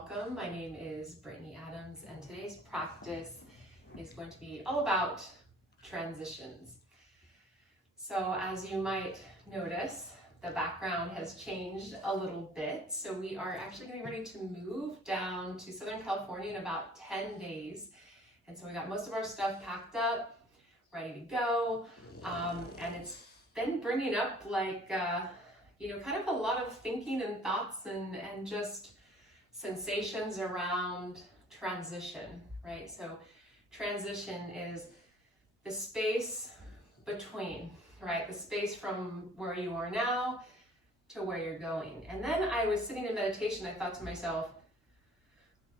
welcome. My name is Brittany Adams, and today's practice is going to be all about transitions. So as you might notice, the background has changed a little bit. So we are actually getting ready to move down to Southern California in about 10 days. And so we got most of our stuff packed up, ready to go. And it's been bringing up kind of a lot of thinking and thoughts and just sensations around transition, right? So transition is the space between, right? The space from where you are now to where you're going. And then I was sitting in meditation, I thought to myself,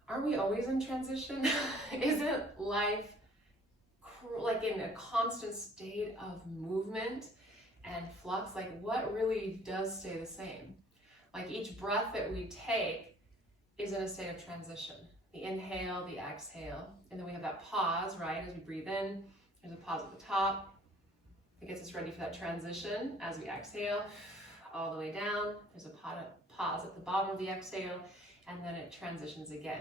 are we always in transition? Isn't life like in a constant state of movement and flux? Like what really does stay the same? Like each breath that we take is in a state of transition. The inhale, the exhale, and then we have that pause, right? As we breathe in, there's a pause at the top. It gets us ready for that transition. As we exhale, all the way down, there's a pause at the bottom of the exhale, and then it transitions again.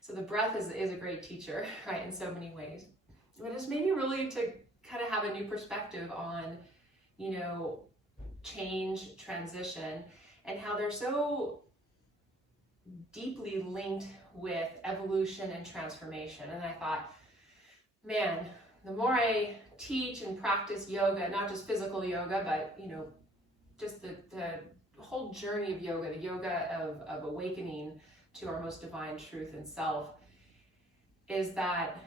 So the breath is a great teacher, right, in so many ways. But it's made me really to kind of have a new perspective on, change, transition, and how they're so deeply linked with evolution and transformation. And I thought, man, the more I teach and practice yoga, not just physical yoga, but just the whole journey of yoga, the yoga of awakening to our most divine truth and self, is that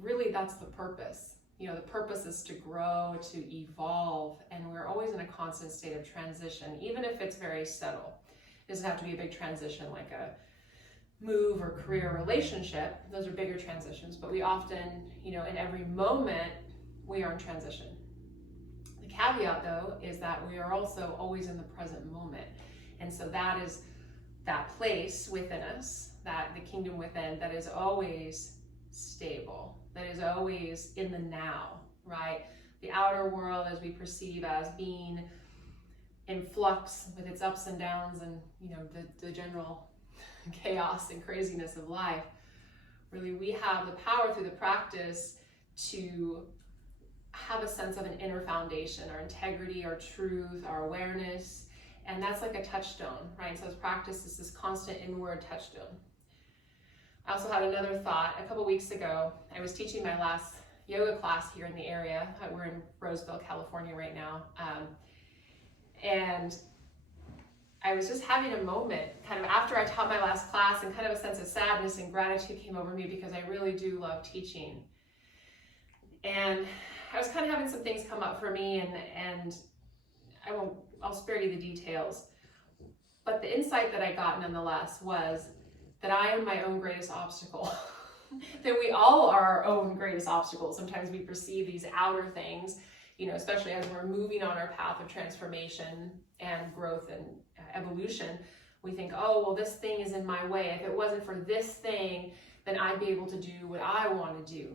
really that's the purpose. The purpose is to grow, to evolve, and we're always in a constant state of transition, even if it's very subtle. It doesn't have to be a big transition like a move or career relationship. Those are bigger transitions, but we often, in every moment, we are in transition. The caveat, though, is that we are also always in the present moment. And so that is that place within us, that the kingdom within, that is always stable, that is always in the now, right? The outer world, as we perceive as being in flux with its ups and downs and, the general chaos and craziness of life, really we have the power through the practice to have a sense of an inner foundation, our integrity, our truth, our awareness, and that's like a touchstone, right? So as practice is this constant inward touchstone. I also had another thought. A couple weeks ago, I was teaching my last yoga class here in the area. We're in Roseville, California right now. And I was just having a moment kind of after I taught my last class, and kind of a sense of sadness and gratitude came over me because I really do love teaching. And I was kind of having some things come up for me, and I'll spare you the details. But the insight that I got nonetheless was that I am my own greatest obstacle. That we all are our own greatest obstacles. Sometimes we perceive these outer things, especially as we're moving on our path of transformation and growth and evolution. We think, oh, well, this thing is in my way. If it wasn't for this thing, then I'd be able to do what I want to do.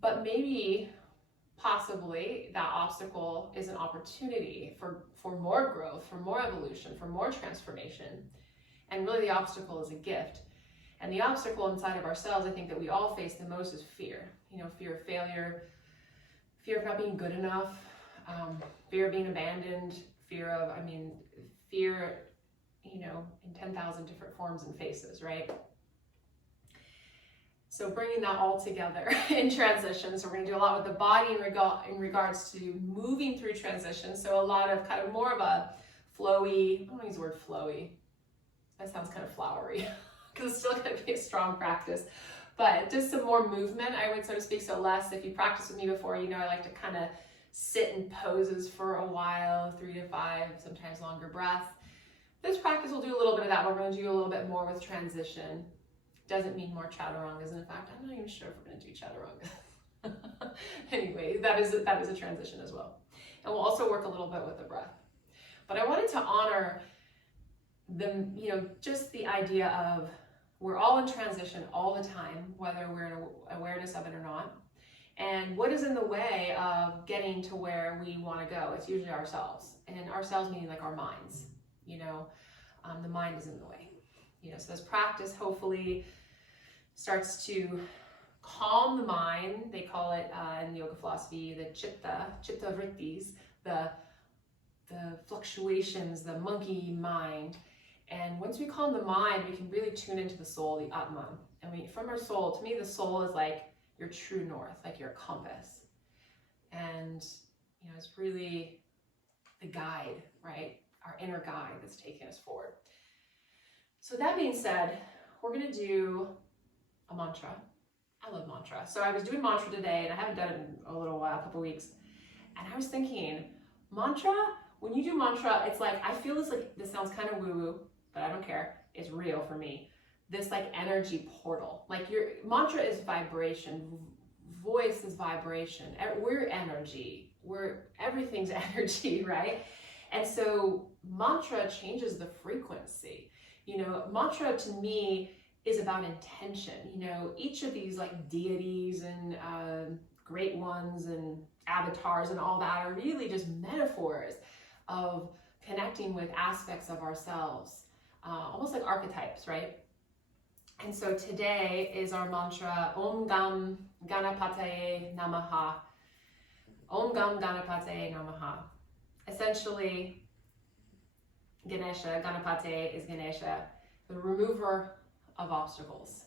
But maybe, possibly, that obstacle is an opportunity for more growth, for more evolution, for more transformation. And really the obstacle is a gift. And the obstacle inside of ourselves, I think that we all face the most is fear. Fear of failure, fear of not being good enough, fear of being abandoned, fear in 10,000 different forms and faces, right? So bringing that all together in transition. So we're going to do a lot with the body in regards to moving through transition. So a lot of kind of more of a flowy, I don't want to use the word flowy. That sounds kind of flowery because it's still going to be a strong practice. But just some more movement, I would, so to speak. So less, if you practiced with me before, I like to kind of sit in poses for a while, 3 to 5, sometimes longer breaths. This practice will do a little bit of that, but we're going to do a little bit more with transition. Doesn't mean more chaturangas, and in fact, I'm not even sure if we're going to do chaturanga. Anyway, that is a transition as well. And we'll also work a little bit with the breath. But I wanted to honor just the idea of we're all in transition all the time, whether we're in awareness of it or not. And what is in the way of getting to where we want to go? It's usually ourselves. And ourselves meaning like our minds, the mind is in the way. So this practice hopefully starts to calm the mind. They call it in yoga philosophy the chitta vrittis, the fluctuations, the monkey mind. And once we calm the mind, we can really tune into the soul, the Atman. And from our soul, to me, the soul is like your true north, like your compass. And it's really the guide, right? Our inner guide that's taking us forward. So that being said, we're gonna do a mantra. I love mantra. So I was doing mantra today, and I haven't done it in a little while, a couple weeks. And I was thinking, mantra, when you do mantra, it's like, I feel this sounds kind of woo-woo, but I don't care. It's real for me. This like energy portal. Like your mantra is vibration. Voice is vibration. We're energy. Everything's energy, right? And so mantra changes the frequency. Mantra to me is about intention. Each of these like deities and great ones and avatars and all that are really just metaphors of connecting with aspects of ourselves, almost like archetypes, right? And so today is our mantra, Om Gam Ganapataye Namaha. Om Gam Ganapataye Namaha. Essentially, Ganapate is Ganesha, the remover of obstacles.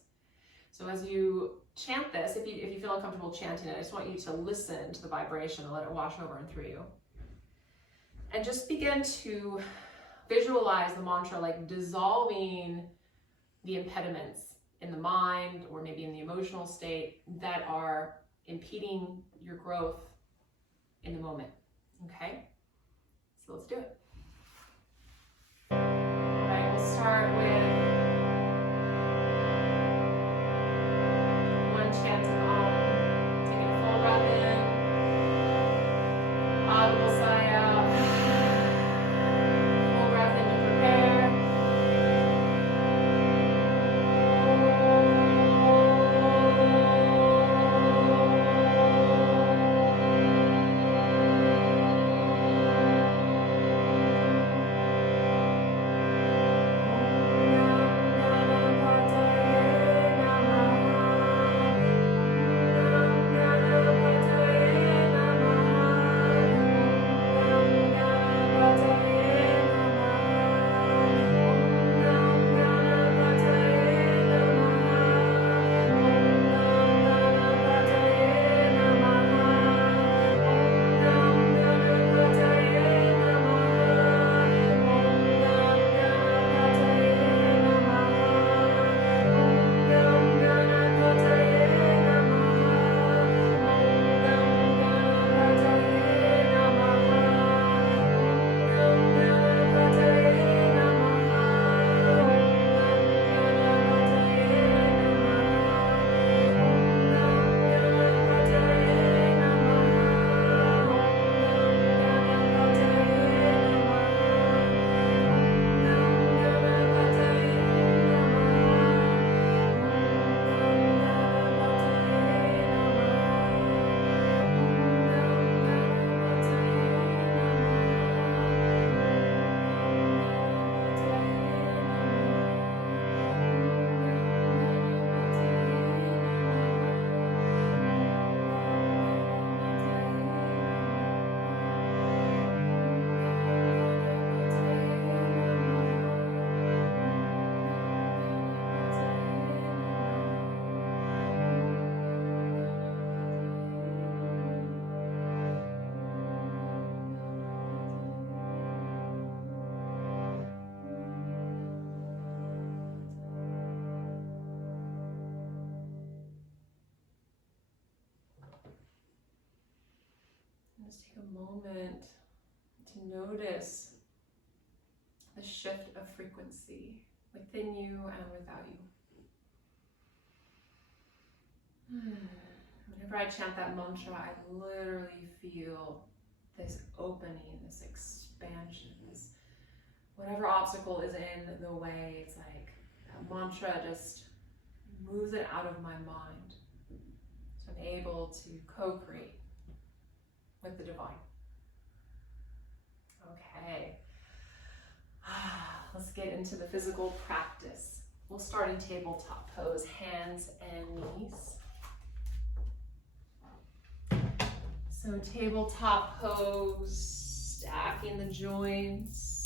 So as you chant this, if you feel uncomfortable chanting it, I just want you to listen to the vibration and let it wash over and through you. And just begin to visualize the mantra like dissolving the impediments in the mind or maybe in the emotional state that are impeding your growth in the moment. Okay? So let's do it. All right, we'll start with one chant of Om. Taking a full breath in. Audible sigh out. Full breath in to prepare. Just take a moment to notice the shift of frequency within you and without you. Whenever I chant that mantra, I literally feel this opening, this expansion, this whatever obstacle is in the way. It's like that mantra just moves it out of my mind. So I'm able to co-create with the divine. Okay. Let's get into the physical practice. We'll start in tabletop pose, hands and knees. So tabletop pose, stacking the joints.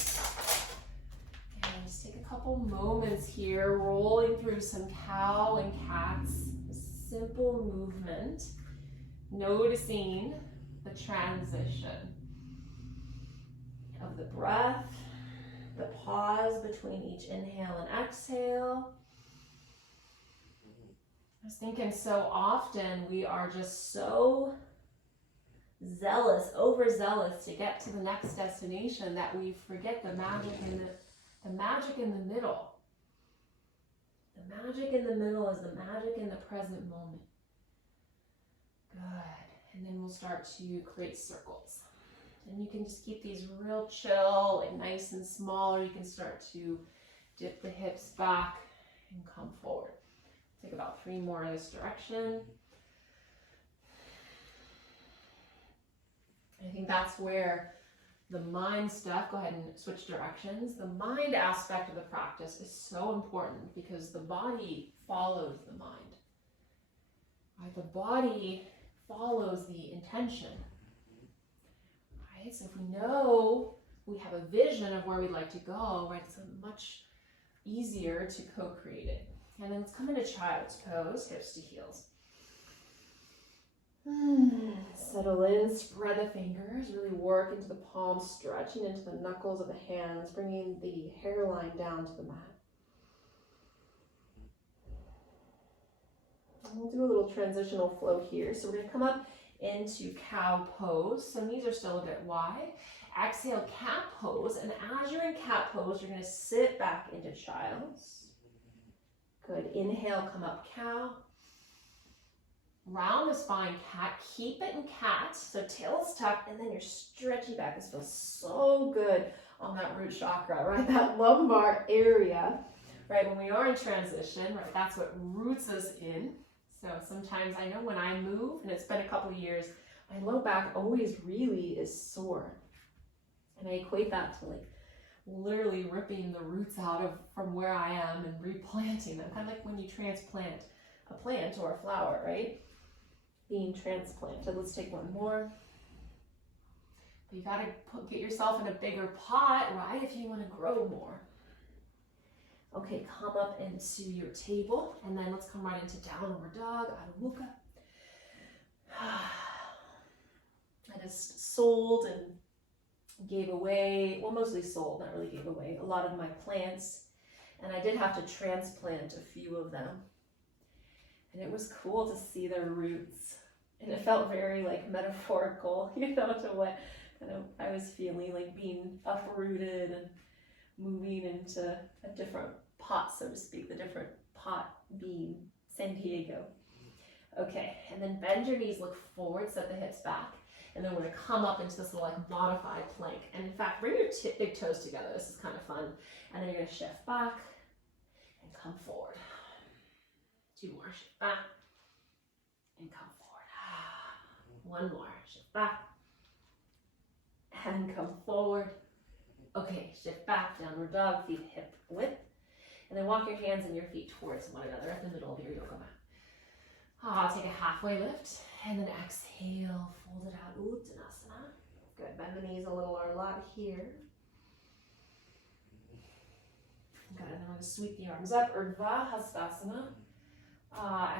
And just take a couple moments here, rolling through some cow and cats. A simple movement, noticing the transition of the breath, the pause between each inhale and exhale. I was thinking so often we are just so zealous, overzealous to get to the next destination that we forget the magic in the middle. The magic in the middle is the magic in the present moment. Good. And then we'll start to create circles. And you can just keep these real chill and nice and small, or you can start to dip the hips back and come forward. Take about 3 more in this direction. I think that's where the mind stuff, go ahead and switch directions. The mind aspect of the practice is so important because the body follows the mind. Right? The body follows the intention. Right? So if we know we have a vision of where we'd like to go, right, it's much easier to co-create it. And then let's come into child's pose, hips to heels. Settle in, spread the fingers, really work into the palms, stretching into the knuckles of the hands, bringing the hairline down to the mat. And we'll do a little transitional flow here. So we're going to come up into cow pose. So knees are still a bit wide. Exhale, cat pose. And as you're in cat pose, you're going to sit back into child's. Good. Inhale, come up cow. Round the spine, cat. Keep it in cat. So tail is tucked, and then you're stretching back. This feels so good on that root chakra, right? That lumbar area, right? When we are in transition, right? That's what roots us in. So sometimes I know when I move, and it's been a couple of years, my low back always really is sore. And I equate that to like literally ripping the roots out of from where I am and replanting them. Kind of like when you transplant a plant or a flower, right? Being transplanted. Let's take one more. But you gotta get yourself in a bigger pot, right? If you wanna grow more. Okay, come up into your table, and then let's come right into downward dog, Adho Mukha. I just sold and gave away, well, mostly sold, not really gave away, a lot of my plants, and I did have to transplant a few of them. And it was cool to see their roots, and it felt very like metaphorical, you know, to what kind of I was feeling, like being uprooted and moving into a different pot, so to speak, the different pot being San Diego. Okay, and then bend your knees, look forward, set the hips back, and then we're going to come up into this little like modified plank. And in fact, bring your big toes together. This is kind of fun. And then you're going to shift back and come forward. 2 more, shift back and come forward. 1 more, shift back and come forward. Okay, shift back, downward dog, feet hip width. And then walk your hands and your feet towards one another at the middle of your yoga mat. Take a halfway lift, and then exhale, fold it out, Uttanasana. Good, bend the knees a lot here. Good, and then we're going to sweep the arms up, Urdhva Hastasana.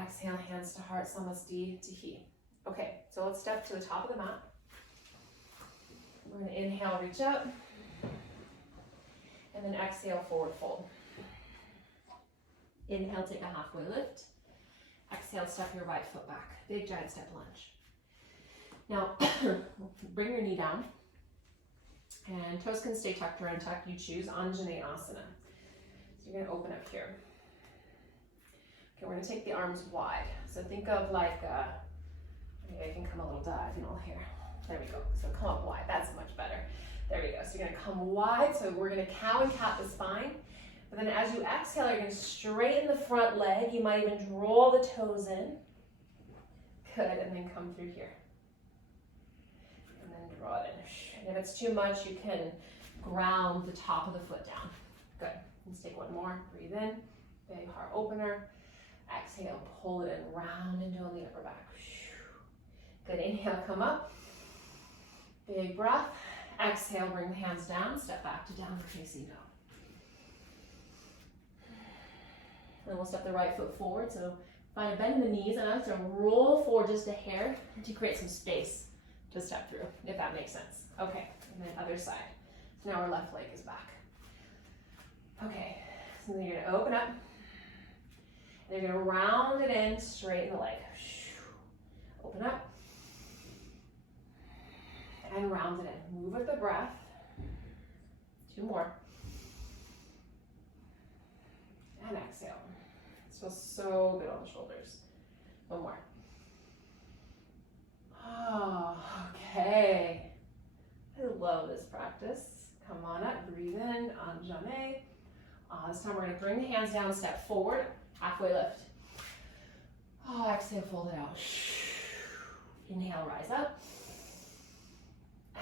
Exhale, hands to heart, Samastiti He. Okay, so let's step to the top of the mat. We're going to inhale, reach up. And then exhale, forward fold. Inhale, take a halfway lift. Exhale, step your right foot back. Big giant step lunge. Now, bring your knee down. And toes can stay tucked or untucked. You choose Anjaneyasana. So you're going to open up here. Okay, we're going to take the arms wide. So think of like, maybe I can come a little diagonal here. There we go. So come up wide. That's much better. There we go. So you're going to come wide. So we're going to cow and cat the spine. But then as you exhale, you're going to straighten the front leg. You might even draw the toes in. Good. And then come through here. And then draw it in. And if it's too much, you can ground the top of the foot down. Good. Let's take one more. Breathe in. Big heart opener. Exhale, pull it in, round into the upper back. Good, inhale, come up. Big breath. Exhale, bring the hands down, step back to downward facing dog. Then we'll step the right foot forward, so find a bend in the knees, and I'm just gonna roll forward just a hair to create some space to step through, if that makes sense. Okay, and then other side. So now our left leg is back. Okay, so then you're gonna open up, and you're gonna round it in, straighten the leg. Open up, and round it in. Move with the breath. 2 more. And exhale. This feels so good on the shoulders. 1 more. Oh, okay. I love this practice. Come on up, breathe in, Anjane. This time we're gonna bring the hands down, step forward, halfway lift. Oh, exhale, fold it out. Inhale, rise up.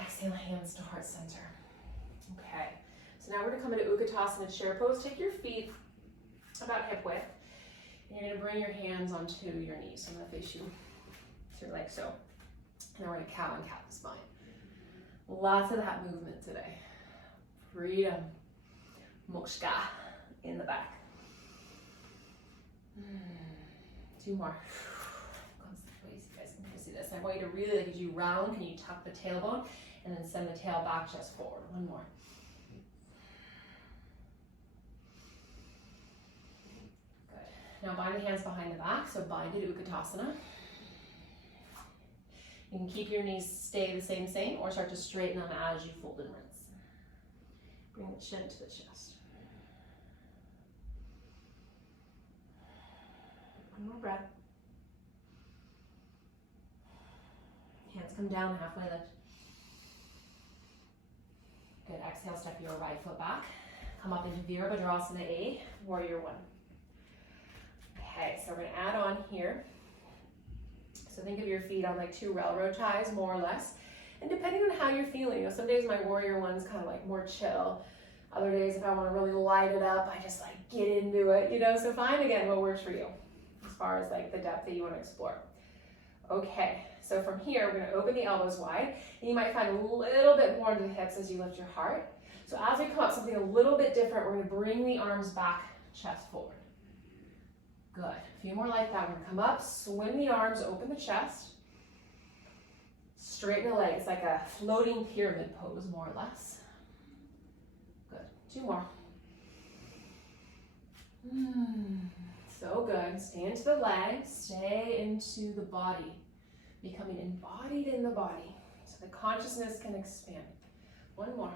Exhale, hands to heart center. Okay, so now we're gonna come into Utkatasana chair pose. Take your feet about hip width. And you're gonna bring your hands onto your knees. So I'm gonna face you like so. And we're gonna cow and cat the spine. Lots of that movement today. Freedom. Moksha in the back. 2 more. Ways you guys can see this. And I want you to really, like, as you round, can you tuck the tailbone and then send the tail back, chest forward. 1 more. Good. Now bind the hands behind the back, so bind it Utkatasana. You can keep your knees stay the same, or start to straighten them as you fold and rinse. Bring the chin to the chest. 1 more breath. Hands come down, halfway lift. Good, exhale, step your right foot back. Come up into Virabhadrasana A, Warrior 1. Okay, so we're gonna add on here. So think of your feet on like 2 railroad ties, more or less. And depending on how you're feeling, you know, some days my Warrior 1's kind of like more chill. Other days, if I want to really light it up, I just like get into it, you know? So find again what works for you as far as like the depth that you want to explore. Okay, so from here, we're gonna open the elbows wide, and you might find a little bit more into the hips as you lift your heart. So as we come up, something a little bit different, we're gonna bring the arms back, chest forward. Good, a few more like that. We're gonna come up, swim the arms, open the chest, straighten the legs. It's like a floating pyramid pose, more or less. Good, 2 more. So good, stay into the legs, stay into the body, becoming embodied in the body, so the consciousness can expand. 1 more.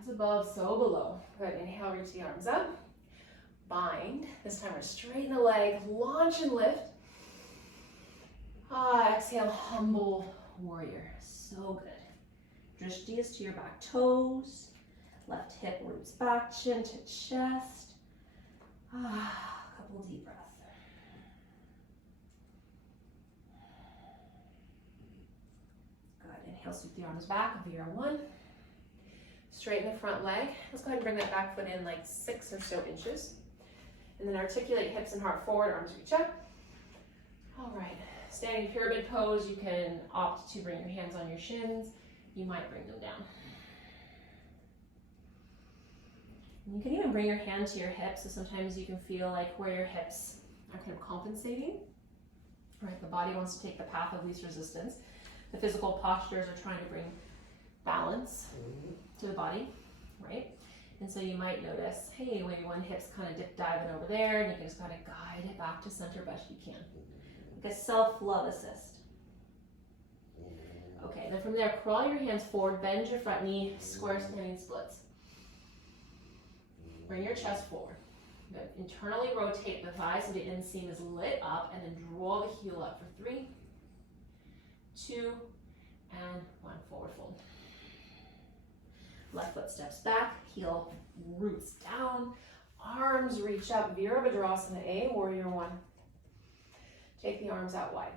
As above, so below. Good, inhale, reach the arms up. Bind. This time we're straighten the leg, launch and lift. Exhale, humble warrior. So good. Drishti is to your back toes. Left hip roots back, chin to chest. Couple deep breaths. Good, inhale, sweep the arms back, Vira 1. Straighten the front leg. Let's go ahead and bring that back foot in like 6 or so inches. And then articulate hips and heart forward, arms reach up. All right, standing pyramid pose, you can opt to bring your hands on your shins. You might bring them down. You can even bring your hand to your hips, so sometimes you can feel like where your hips are kind of compensating. Right, the body wants to take the path of least resistance. The physical postures are trying to bring balance to the body, right? And so you might notice, hey, maybe one hip's kind of diving over there, and you can just kind of guide it back to center best you can. Like a self-love assist. Okay, then from there, crawl your hands forward, bend your front knee, square standing splits. Bring your chest forward. Good. Internally rotate the thighs so the inseam is lit up, and then draw the heel up for 3, 2, and 1. Forward fold. Left foot steps back, heel roots down, arms reach up, Virabhadrasana A, Warrior 1. Take the arms out wide.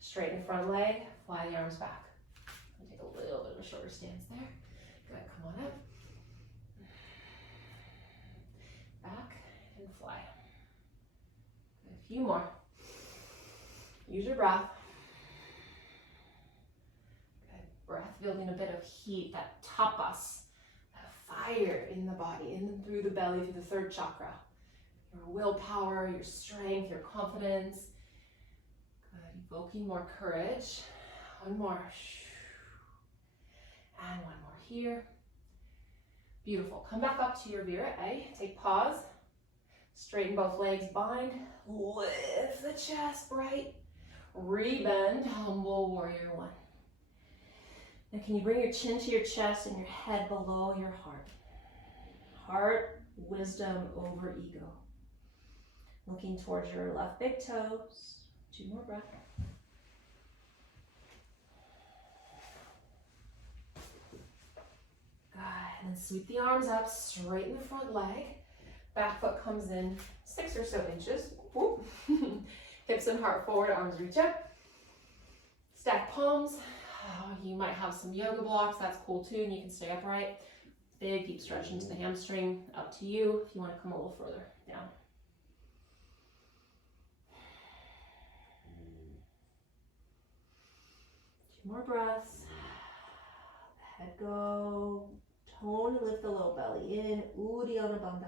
Straighten front leg, fly the arms back. Take a little bit of a shorter stance there. Good, come on up. back and fly. A few more. Use your breath. Good. Breath building a bit of heat, that tapas, that fire in the body, in and through the belly, through the third chakra. Your willpower, your strength, your confidence. Good. Evoking more courage. One more. And one more here. Beautiful. Come back up to your Virya. Take pause. Straighten both legs, bind. Lift the chest bright. Rebend, humble warrior one. Now can you bring your chin to your chest and your head below your heart? Heart, wisdom over ego. Looking towards your left big toes. 2 more breaths. Good, and then sweep the arms up, straighten the front leg. Back foot comes in 6 or so inches. Whoop. Hips and heart forward, arms reach up. Stack palms. You might have some yoga blocks, that's cool too, and you can stay upright. Big deep stretch into the hamstring, up to you if you want to come a little further down. Two more breaths. Head go. Tone and lift the low belly in. Uddiyana Bandha.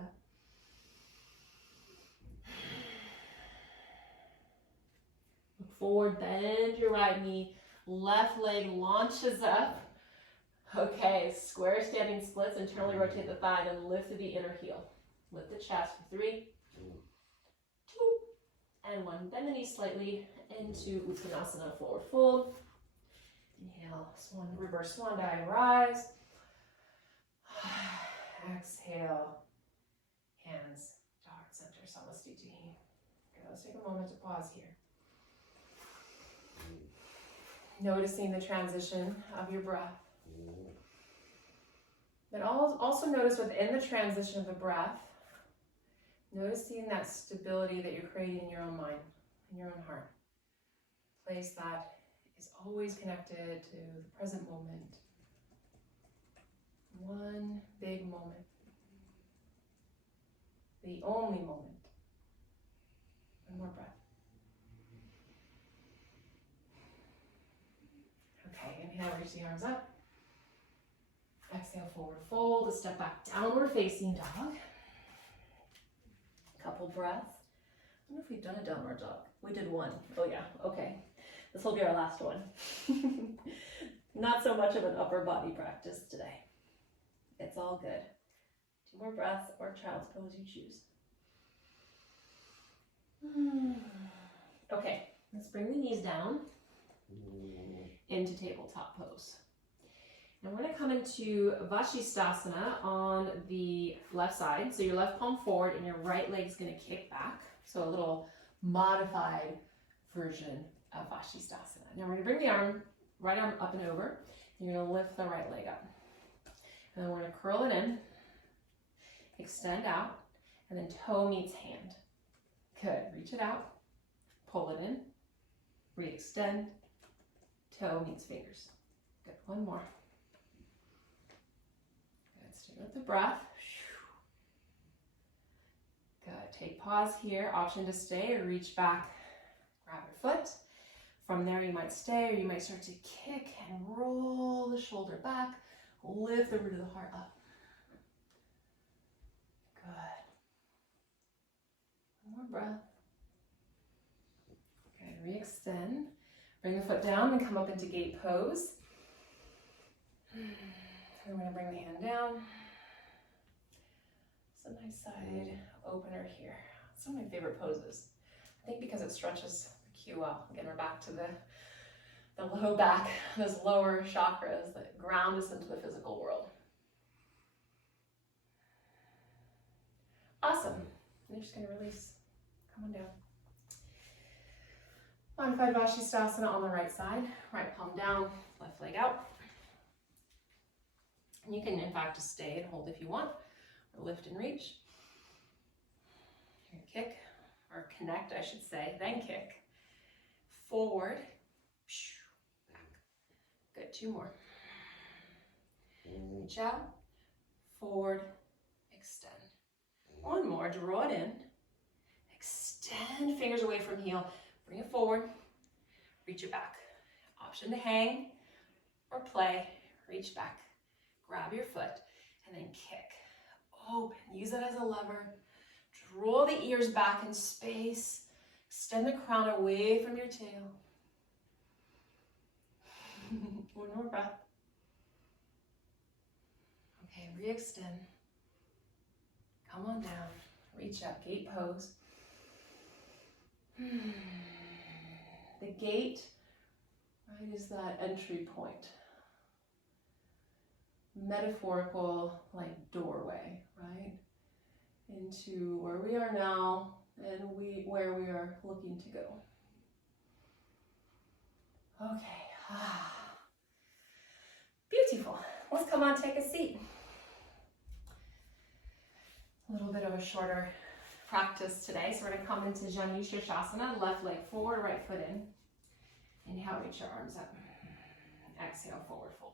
Look forward, bend your right knee. Left leg launches up. Okay, square standing splits. Internally rotate the thigh and lift through the inner heel. Lift the chest for 3, 2, and 1. Bend the knees slightly into Uttanasana, forward fold. Inhale, swan, reverse swan dive, rise. Exhale, hands to heart center, Samastiti. Okay, let's take a moment to pause here. Noticing the transition of your breath. But also notice within the transition of the breath, noticing that stability that you're creating in your own mind, in your own heart. A place that is always connected to the present moment. One big moment. The only moment. One more breath. Okay, inhale, reach the arms up. Exhale, forward fold, a step back, downward facing dog. Couple breaths. I don't know if we've done a downward dog. We did one. Oh yeah, okay. This will be our last one. Not so much of an upper body practice today. It's all good. 2 more breaths or child's pose, you choose. Okay, let's bring the knees down into tabletop pose. Now we're going to come into Vashisthasana on the left side. So your left palm forward and your right leg is going to kick back. So a little modified version of Vashisthasana. Now we're going to bring the right arm up and over. You're going to lift the right leg up. And then we're going to curl it in, extend out, and then toe meets hand. Good. Reach it out, pull it in, re-extend, toe meets fingers. Good. One more. Good. Stay with the breath. Good. Take pause here. Option to stay or reach back, grab your foot. From there you might stay or you might start to kick and roll the shoulder back. Lift the root of the heart up. Good. One more breath. Okay, re-extend. Bring the foot down and come up into gate pose. We're going to bring the hand down. It's a nice side opener here. It's one of my favorite poses. I think because it stretches the Q well. Again, we're back to the low back, those lower chakras that ground us into the physical world. Awesome. You're just going to release. Come on down. Modified Vashisthasana on the right side. Right palm down, left leg out. And you can, in fact, just stay and hold if you want, or lift and reach. Here, kick, or connect, I should say, then kick. Forward. Good, 2 more. Reach out, forward, extend. One more, draw it in. Extend fingers away from heel. Bring it forward, reach it back. Option to hang or play, reach back. Grab your foot and then kick. Open, use it as a lever. Draw the ears back in space. Extend the crown away from your tail. One more breath. Okay, re-extend. Come on down. Reach up, gate pose. The gate, right, is that entry point. Metaphorical, like doorway, right? Into where we are now and where we are looking to go. Okay. Beautiful. Let's come on, take a seat. A little bit of a shorter practice today. So we're going to come into Janu Shirshasana, left leg forward, right foot in. Inhale, reach your arms up. Exhale, forward fold.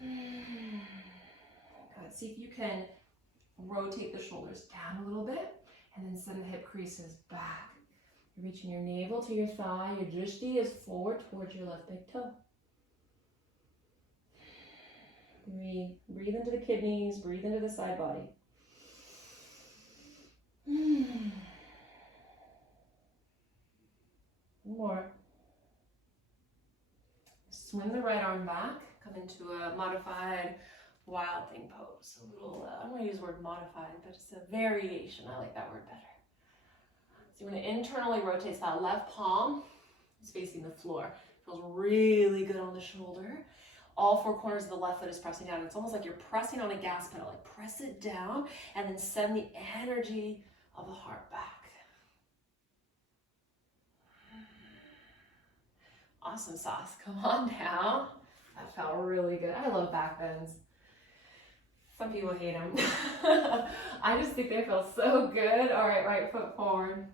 Good. See if you can rotate the shoulders down a little bit and then send the hip creases back. You're reaching your navel to your thigh. Your drishti is forward towards your left big toe. Breathe into the kidneys, breathe into the side body. One more. Swing the right arm back, come into a modified wild thing pose. A little, I'm going to use the word modified, but it's a variation. I like that word better. So you're going to internally rotate so that left palm is facing the floor. Feels really good on the shoulder. All four corners of the left foot is pressing down. It's almost like you're pressing on a gas pedal. Like press it down and then send the energy of the heart back. Awesome sauce. Come on down. That felt really good. I love back bends. Some people hate them. I just think they feel so good. All right, right foot forward.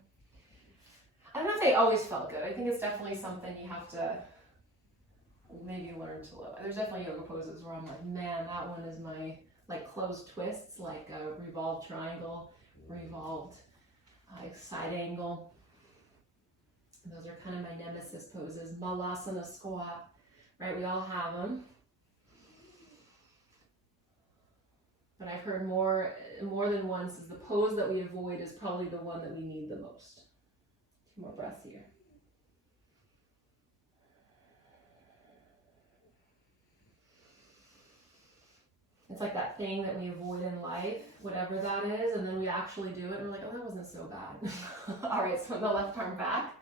I don't know if they always felt good. I think it's definitely something you have to maybe learn to love. There's definitely yoga poses where I'm like, man, that one is my, like closed twists, like a revolved triangle, revolved side angle. Those are kind of my nemesis poses. Malasana squat, right? We all have them. But I've heard more than once is the pose that we avoid is probably the one that we need the most. 2 more breaths here. It's like that thing that we avoid in life, whatever that is, and then we actually do it and we're like, oh, that wasn't so bad. All right, so the left arm back.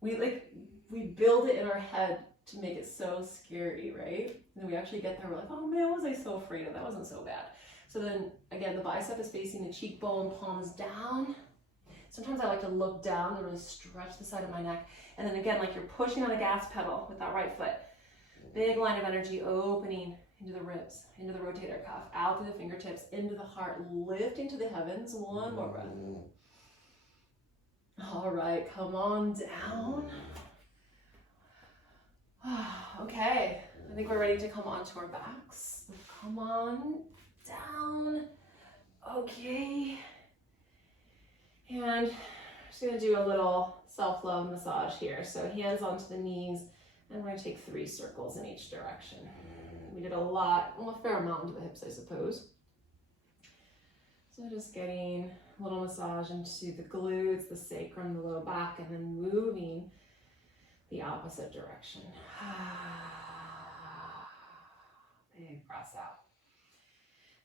We build it in our head to make it so scary, right? And then we actually get there, we're like, oh man, was I so afraid of that? Wasn't so bad. So then again, the bicep is facing the cheekbone, palms down. Sometimes I like to look down and really stretch the side of my neck. And then again, like you're pushing on the gas pedal with that right foot. Big line of energy opening into the ribs, into the rotator cuff, out through the fingertips, into the heart, lifting to the heavens. One more breath. All right, come on down. Okay, I think we're ready to come onto our backs. Come on down. Okay. And just gonna do a little self-love massage here. So hands onto the knees, and we're gonna take 3 circles in each direction. We did a lot, well, a fair amount into the hips, I suppose. So just getting a little massage into the glutes, the sacrum, the low back, and then moving the opposite direction. Big breath out.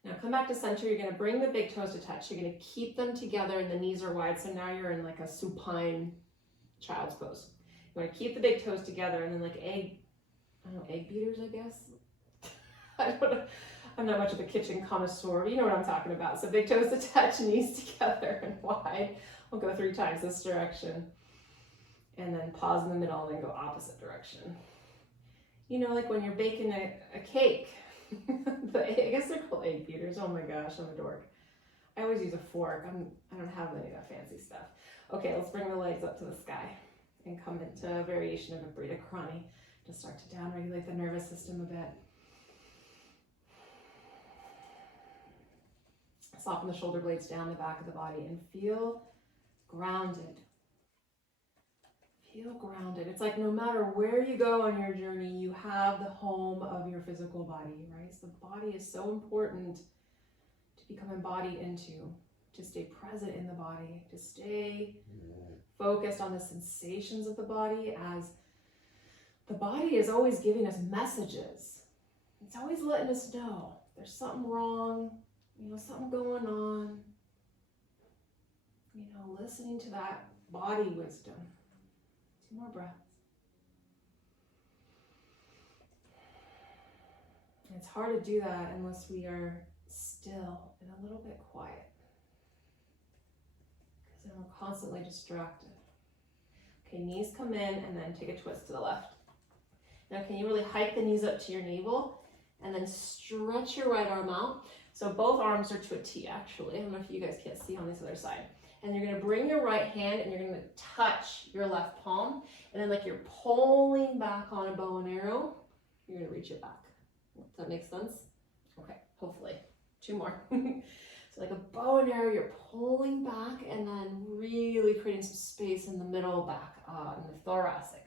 Now come back to center. You're going to bring the big toes to touch. You're going to keep them together and the knees are wide. So now you're in like a supine child's pose. You want to keep the big toes together and then like egg beaters, I guess. I don't know. I'm not much of a kitchen connoisseur, but you know what I'm talking about. So big toes to touch, knees together and wide. We'll go 3 times this direction. And then pause in the middle and then go opposite direction. You know, like when you're baking a cake. I guess they're called egg beaters. Oh my gosh, I'm a dork. I always use a fork. I don't have any of that fancy stuff. Okay, let's bring the legs up to the sky and come into a variation of a Brita Karani to start to downregulate the nervous system a bit. Soften the shoulder blades down the back of the body and feel grounded. Feel grounded. It's like no matter where you go on your journey, you have the home of your physical body, right? So the body is so important to become embodied into, to stay present in the body, to stay focused on the sensations of the body, as the body is always giving us messages. It's always letting us know there's something wrong, something going on. Listening to that body wisdom. 2 more breaths. And it's hard to do that unless we are still and a little bit quiet. Because then we're constantly distracted. Okay, knees come in and then take a twist to the left. Now, can you really hike the knees up to your navel and then stretch your right arm out? So both arms are to a T, actually. I don't know if you guys can't see on this other side. And you're going to bring your right hand and you're going to touch your left palm. And then like you're pulling back on a bow and arrow, you're going to reach it back. Does that make sense? Okay, hopefully. 2 more. So like a bow and arrow, you're pulling back and then really creating some space in the middle back, in the thoracic.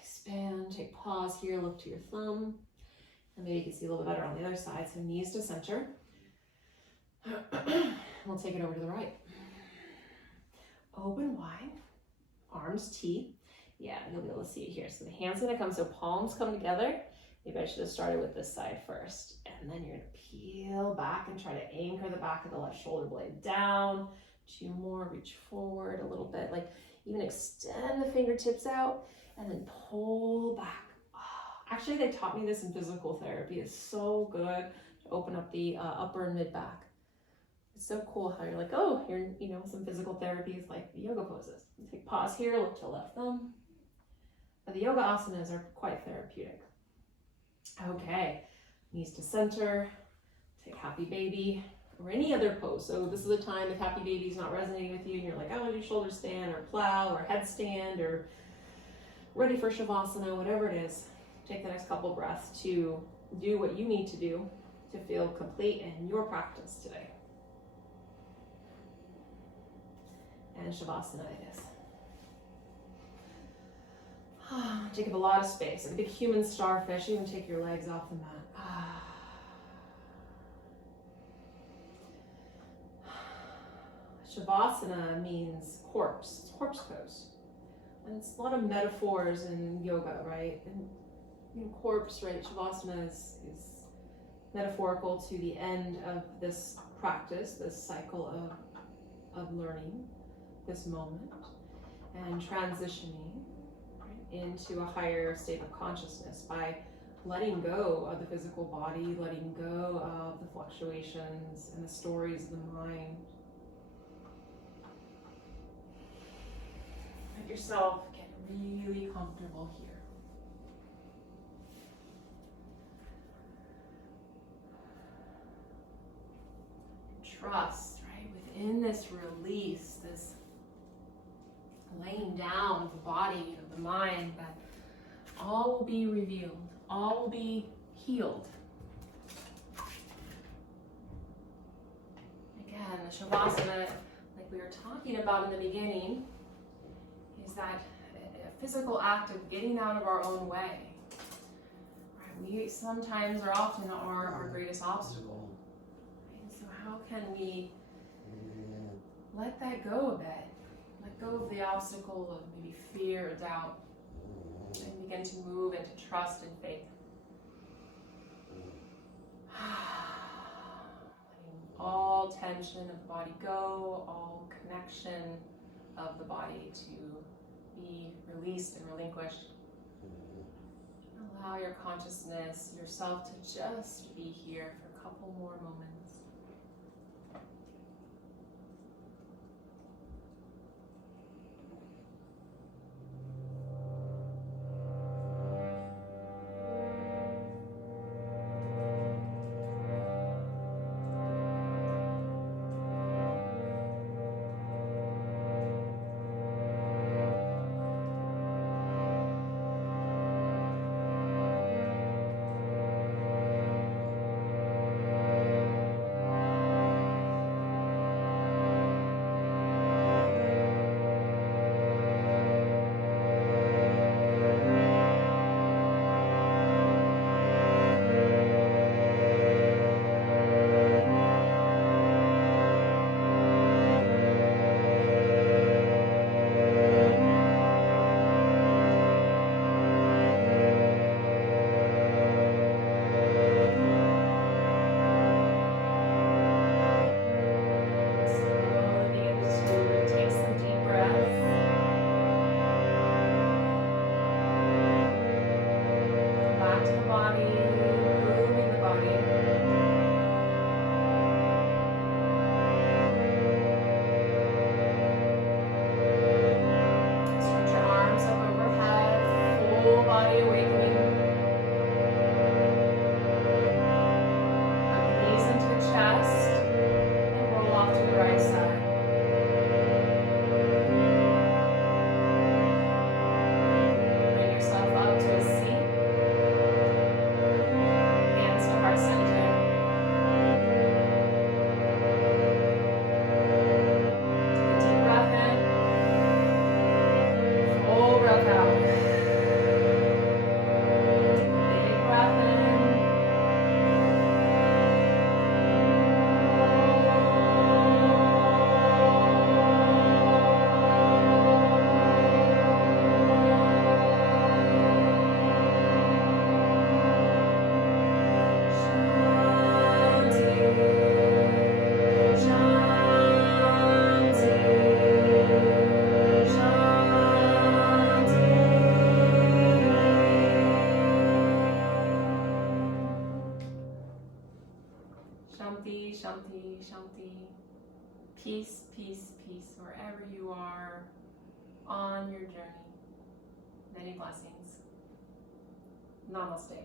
Expand, take pause here, look to your thumb. And maybe you can see a little bit better on the other side. So knees to center. We'll take it over to the right. Open wide, arms T. Yeah, you'll be able to see it here. So the hand's gonna come, so palms come together. Maybe I should have started with this side first. And then you're gonna peel back and try to anchor the back of the left shoulder blade down. 2 more, reach forward a little bit. Like even extend the fingertips out and then pull back. Actually, they taught me this in physical therapy. It's so good to open up the upper and mid back. It's so cool how you're like, oh, you're, some physical therapies like the yoga poses. You take pause here, look to left thumb. But the yoga asanas are quite therapeutic. Okay, knees to center, take happy baby, or any other pose. So this is a time if happy baby is not resonating with you and you're like, I want to do shoulder stand or plow or headstand or ready for shavasana, whatever it is. Take the next couple breaths to do what you need to do to feel complete in your practice today. And shavasana it is. Take up a lot of space, like a big human starfish. Even take your legs off the mat. Shavasana means corpse. It's corpse pose. And it's a lot of metaphors in yoga, right? And corpse, right? Shavasana is metaphorical to the end of this practice, this cycle of learning, this moment, and transitioning into a higher state of consciousness by letting go of the physical body, letting go of the fluctuations and the stories of the mind. Let yourself get really comfortable here. Trust, right? Within this release, this laying down of the body, of the mind, that all will be revealed, all will be healed. Again, the Shavasana, like we were talking about in the beginning, is that a physical act of getting out of our own way. Right? We sometimes or often are our greatest obstacle. Right? So how can we let that go a bit? Let go of the obstacle of maybe fear or doubt and begin to move into trust and faith. Letting all tension of the body go, all connection of the body to be released and relinquished. Allow your consciousness, yourself, to just be here for a couple more moments. to the body, moving the body. Stretch your arms up overhead, full body awakening. Hug the knees into the chest and roll off to the right side. Bring yourself up to a seat. Hands to heart center. Take a deep breath in. Full breath out. Take a big breath in. Shanti, Shanti, Shanti. Peace, peace, peace, wherever you are on your journey. Many blessings. Namaste.